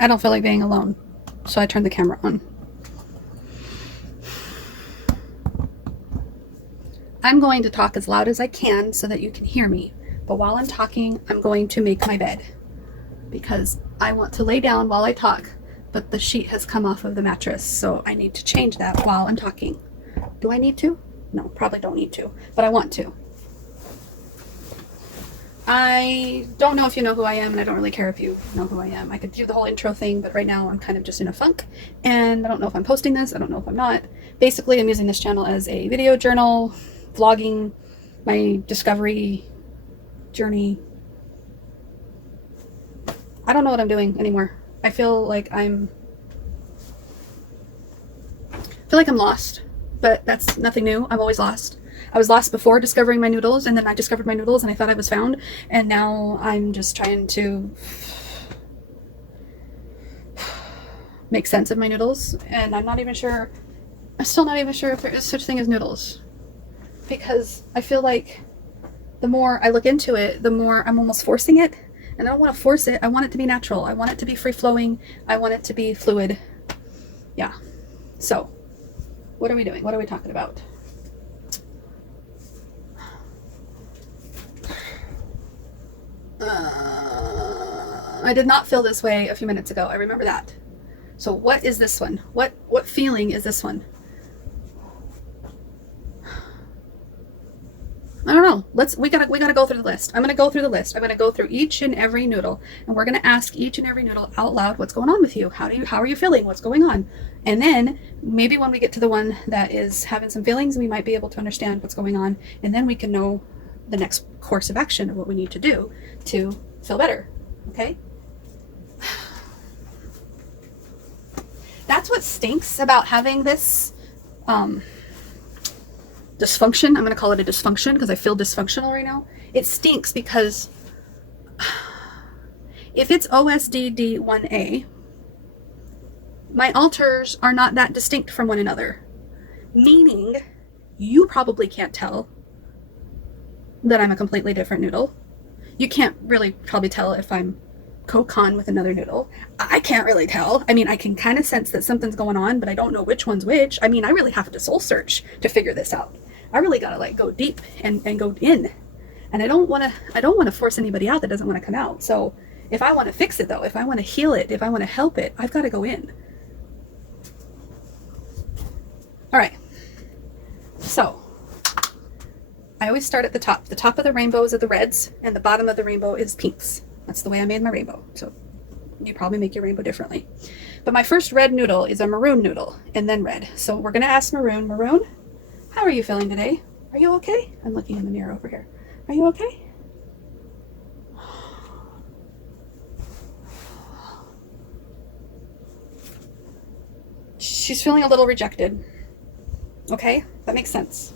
I don't feel like being alone, so I turned the camera on. I'm going to talk as loud as I can so that you can hear me. But while I'm talking, I'm going to make my bed because I want to lay down while I talk, but the sheet has come off of the mattress, so I need to change that while I'm talking. Do I need to? No, probably don't need to, but I want to. I don't know if you know who I am, and I don't really care if you know who I am. I could do the whole intro thing, but right now I'm kind of just in a funk, and I don't know if I'm posting this. I don't know if I'm not. Basically, I'm using this channel as a video journal, vlogging my discovery journey. I don't know what I'm doing anymore. I feel like I'm lost, but that's nothing new. I'm always lost. I was lost before discovering my noodles, and then I discovered my noodles and I thought I was found, and now I'm just trying to make sense of my noodles, and I'm still not even sure if there is such thing as noodles, because I feel like the more I look into it, the more I'm almost forcing it, and I don't want to force it. I want it to be natural. I want it to be free-flowing. I want it to be fluid. Yeah. So, what are we doing? What are we talking about? I did not feel this way a few minutes ago. I remember that. So what is this one? What feeling is this one? I don't know. We gotta go through the list. I'm gonna go through the list. I'm gonna go through each and every noodle, and we're gonna ask each and every noodle out loud, what's going on with you? How are you feeling? What's going on? And then maybe when we get to the one that is having some feelings, we might be able to understand what's going on, and then we can know the next course of action of what we need to do to feel better. Okay? That's what stinks about having this dysfunction. I'm going to call it a dysfunction because I feel dysfunctional right now. It stinks because if it's OSDD1A, my alters are not that distinct from one another. Meaning, you probably can't tell that I'm a completely different noodle. You can't really probably tell if I'm co-con with another noodle. I can't really tell. I mean, I can kind of sense that something's going on, but I don't know which one's which. I mean, I really have to soul search to figure this out. I really gotta like go deep and go in. And I don't want to force anybody out that doesn't want to come out. So if I want to fix it though, if I want to heal it, if I want to help it, I've got to go in. All right. So I always start at the top. The top of the rainbow is the reds, and the bottom of the rainbow is pinks. That's the way I made my rainbow. So you probably make your rainbow differently. But my first red noodle is a maroon noodle, and then red. So we're going to ask Maroon. Maroon, how are you feeling today? Are you okay? I'm looking in the mirror over here. Are you okay? She's feeling a little rejected. Okay, that makes sense.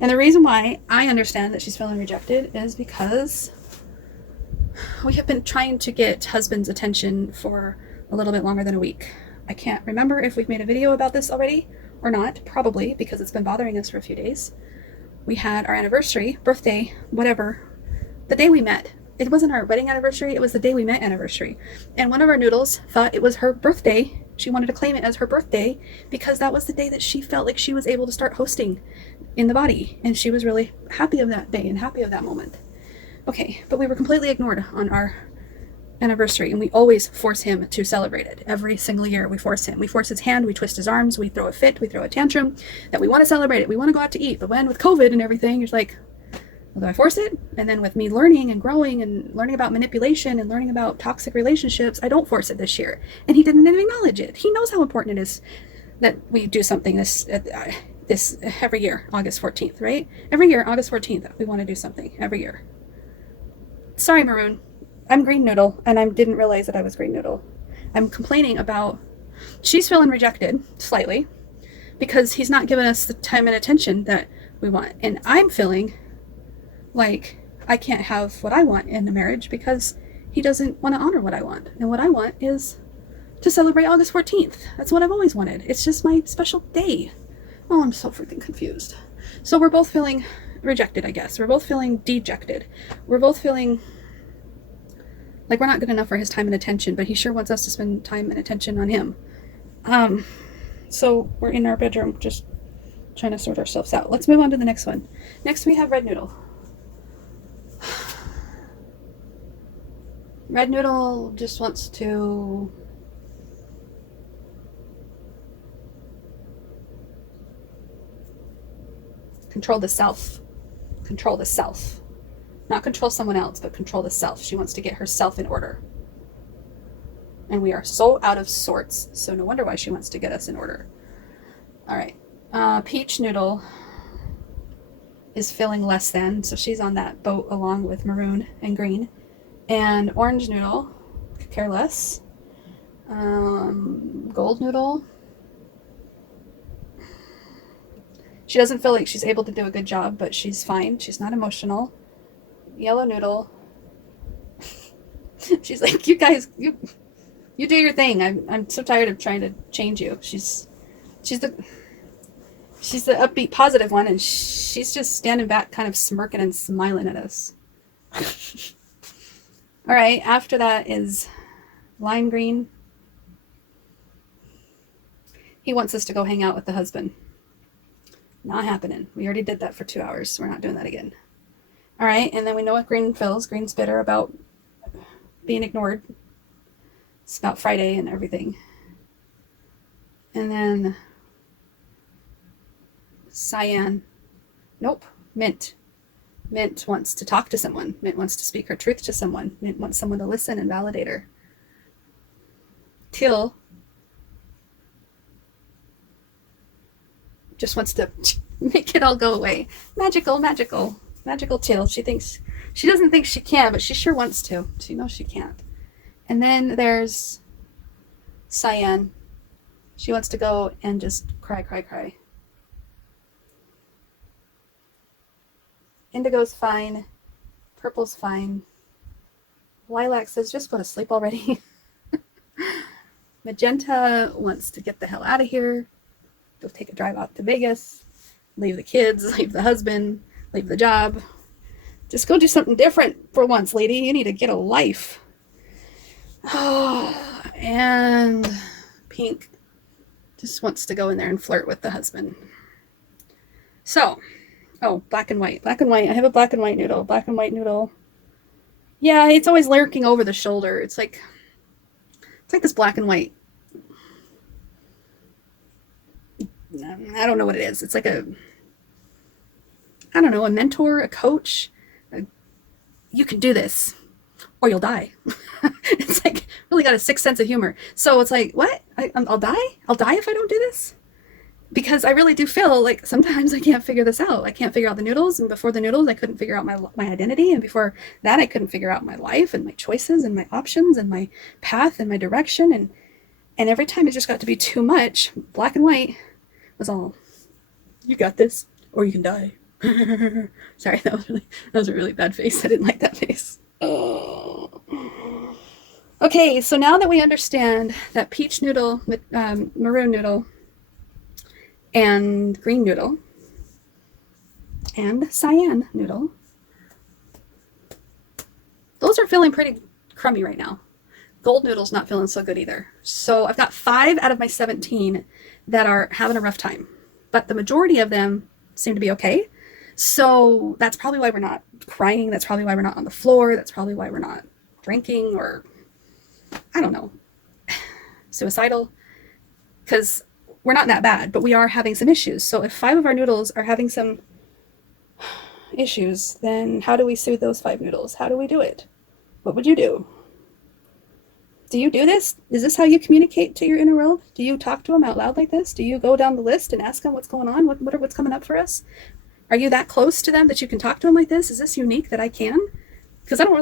And the reason why I understand that she's feeling rejected is because we have been trying to get husband's attention for a little bit longer than a week. I can't remember if we've made a video about this already or not, probably, because it's been bothering us for a few days. We had our anniversary, birthday, whatever, the day we met. It wasn't our wedding anniversary, it was the day we met anniversary. And one of our noodles thought it was her birthday. She wanted to claim it as her birthday because that was the day that she felt like she was able to start hosting in the body. And she was really happy of that day and happy of that moment. Okay, but we were completely ignored on our anniversary, and we always force him to celebrate it. Every single year we force him. We force his hand, we twist his arms, we throw a fit, we throw a tantrum that we want to celebrate it. We want to go out to eat. But when with COVID and everything, it's like, well, do I force it? And then with me learning and growing and learning about manipulation and learning about toxic relationships, I don't force it this year. And he didn't even acknowledge it. He knows how important it is that we do something this every year, August 14th, right? Every year, August 14th, we want to do something every year. Sorry, Maroon. I'm green noodle, and I didn't realize that I was green noodle. I'm complaining about, she's feeling rejected, slightly, because he's not giving us the time and attention that we want. And I'm feeling like I can't have what I want in a marriage because he doesn't want to honor what I want. And what I want is to celebrate August 14th. That's what I've always wanted. It's just my special day. Oh, I'm so freaking confused. So we're both feeling rejected, I guess. We're both feeling dejected. We're both feeling Like, we're not good enough for his time and attention, but he sure wants us to spend time and attention on him. So we're in our bedroom just trying to sort ourselves out. Let's move on to the next one. Next we have Red Noodle. Red Noodle just wants to control the self. Control the self. Not control someone else, but control the self. She wants to get herself in order. And we are so out of sorts, so no wonder why she wants to get us in order. All right. Peach Noodle is feeling less than, so she's on that boat along with Maroon and Green. And Orange Noodle, could care less. Gold Noodle, she doesn't feel like she's able to do a good job, but she's fine. She's not emotional. Yellow Noodle, she's like, you guys, you do your thing. I'm so tired of trying to change you. She's the upbeat, positive one, and she's just standing back, kind of smirking and smiling at us. All right, after that is Lime Green. He wants us to go hang out with the husband. Not happening. We already did that for 2 hours. So we're not doing that again. All right, and then we know what Green feels. Green's bitter about being ignored. It's about Friday and everything. And then Cyan. Nope. Mint. Mint wants to talk to someone. Mint wants to speak her truth to someone. Mint wants someone to listen and validate her. Teal just wants to make it all go away. Magical, magical, magical Teal. She doesn't think she can, but she sure wants to. She knows she can't. And then there's Cyan. She wants to go and just cry, cry, cry. Indigo's fine. Purple's fine. Lilac says, just go to sleep already. Magenta wants to get the hell out of here. Go take a drive out to Vegas. Leave the kids, leave the husband, leave the job. Just go do something different for once, lady. You need to get a life. Oh, and Pink just wants to go in there and flirt with the husband. So, black and white. Black and white. I have a black and white noodle. Black and white noodle. Yeah, it's always lurking over the shoulder. It's like this black and white. I don't know what it is. It's like a mentor, a coach. You can do this or you'll die. It's like really got a sick sense of humor. So it's like, what? I'll die? I'll die if I don't do this? Because I really do feel like sometimes I can't figure this out. I can't figure out the noodles, and before the noodles, I couldn't figure out my identity, and before that, I couldn't figure out my life and my choices and my options and my path and my direction, and every time it just got to be too much. Black and white was all, you got this, or you can die. Sorry, that was a really bad face. I didn't like that face. Oh. Okay, so now that we understand that peach noodle, maroon noodle, and green noodle, and cyan noodle, those are feeling pretty crummy right now. Gold noodle's not feeling so good either. So I've got 5 out of my 17 that are having a rough time, but the majority of them seem to be okay. So that's probably why we're not crying. That's probably why we're not on the floor. That's probably why we're not drinking, or I don't know, suicidal, because we're not that bad, but we are having some issues. So if 5 of our noodles are having some issues, then how do we soothe those 5 noodles? How do we do it? What would you do? Do you do this? Is this how you communicate to your inner world? Do you talk to them out loud like this? Do you go down the list and ask them what's going on? What's coming up for us? Are you that close to them that you can talk to them like this? Is this unique that I can? Because I don't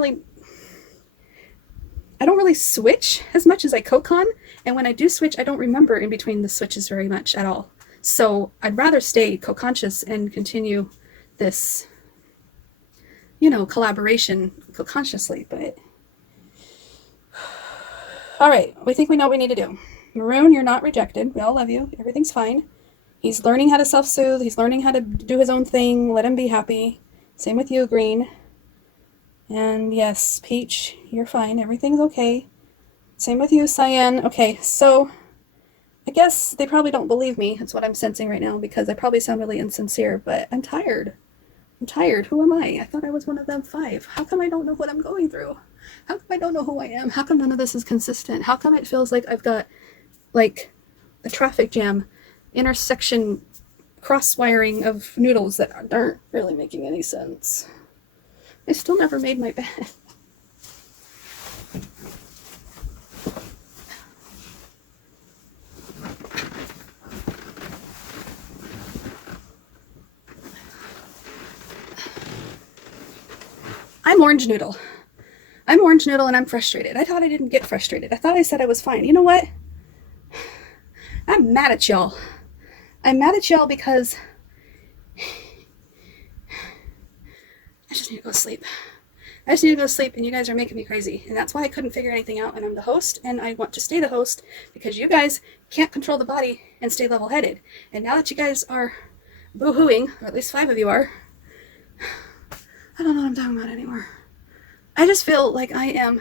really switch as much as I co-con, and when I do switch, I don't remember in between the switches very much at all. So I'd rather stay co-conscious and continue this, collaboration co-consciously. But all right, we think we know what we need to do. Maroon, you're not rejected. We all love you. Everything's fine. He's learning how to self-soothe. He's learning how to do his own thing. Let him be happy. Same with you, Green. And yes, Peach, you're fine. Everything's okay. Same with you, Cyan. Okay, so I guess they probably don't believe me. That's what I'm sensing right now because I probably sound really insincere, but I'm tired. I'm tired. Who am I? I thought I was one of them 5. How come I don't know what I'm going through? How come I don't know who I am? How come none of this is consistent? How come it feels like I've got, like, a traffic jam, intersection, cross-wiring of noodles that aren't really making any sense? I still never made my bed. I'm Orange Noodle. I'm Orange Noodle and I'm frustrated. I thought I didn't get frustrated. I thought I said I was fine. You know what? I'm mad at y'all. I'm mad at y'all because I just need to go to sleep. I just need to go to sleep and you guys are making me crazy. And that's why I couldn't figure anything out and I'm the host and I want to stay the host because you guys can't control the body and stay level-headed. And now that you guys are boo-hooing, or at least 5 of you are, I don't know what I'm talking about anymore. I just feel like I'm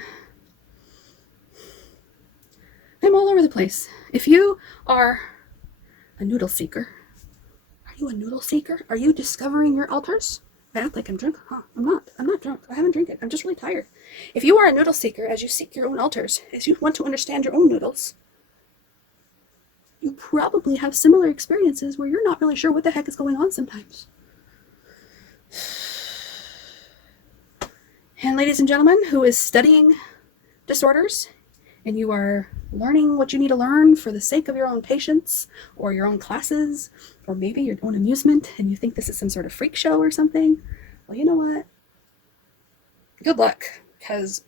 all over the place. If you are a noodle seeker, are you a noodle seeker? Are you discovering your altars? I act like I'm drunk. Huh, I'm not. I'm not drunk. I haven't drank it. I'm just really tired. If you are a noodle seeker, as you seek your own altars, as you want to understand your own noodles, you probably have similar experiences where you're not really sure what the heck is going on sometimes. And ladies and gentlemen, who is studying disorders, and you are learning what you need to learn for the sake of your own patients, or your own classes, or maybe your own amusement, and you think this is some sort of freak show or something, well, you know what? Good luck, because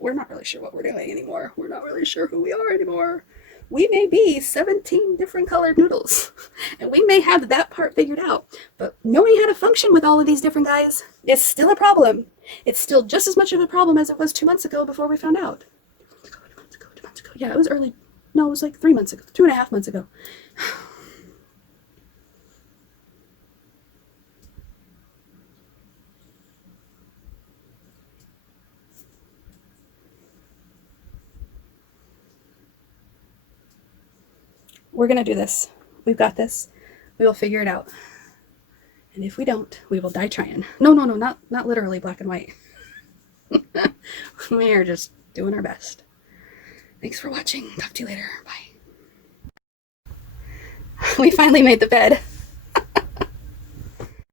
we're not really sure what we're doing anymore. We're not really sure who we are anymore. We may be 17 different colored noodles, and we may have that part figured out, but knowing how to function with all of these different guys is still a problem. It's still just as much of a problem as it was 2 months ago before we found out. 2 months ago. Yeah, it was early. No, it was like 3 months ago. 2.5 months ago. We're going to do this. We've got this. We will figure it out. And if we don't, we will die trying. No, not literally black and white. We are just doing our best. Thanks for watching. Talk to you later. Bye. We finally made the bed.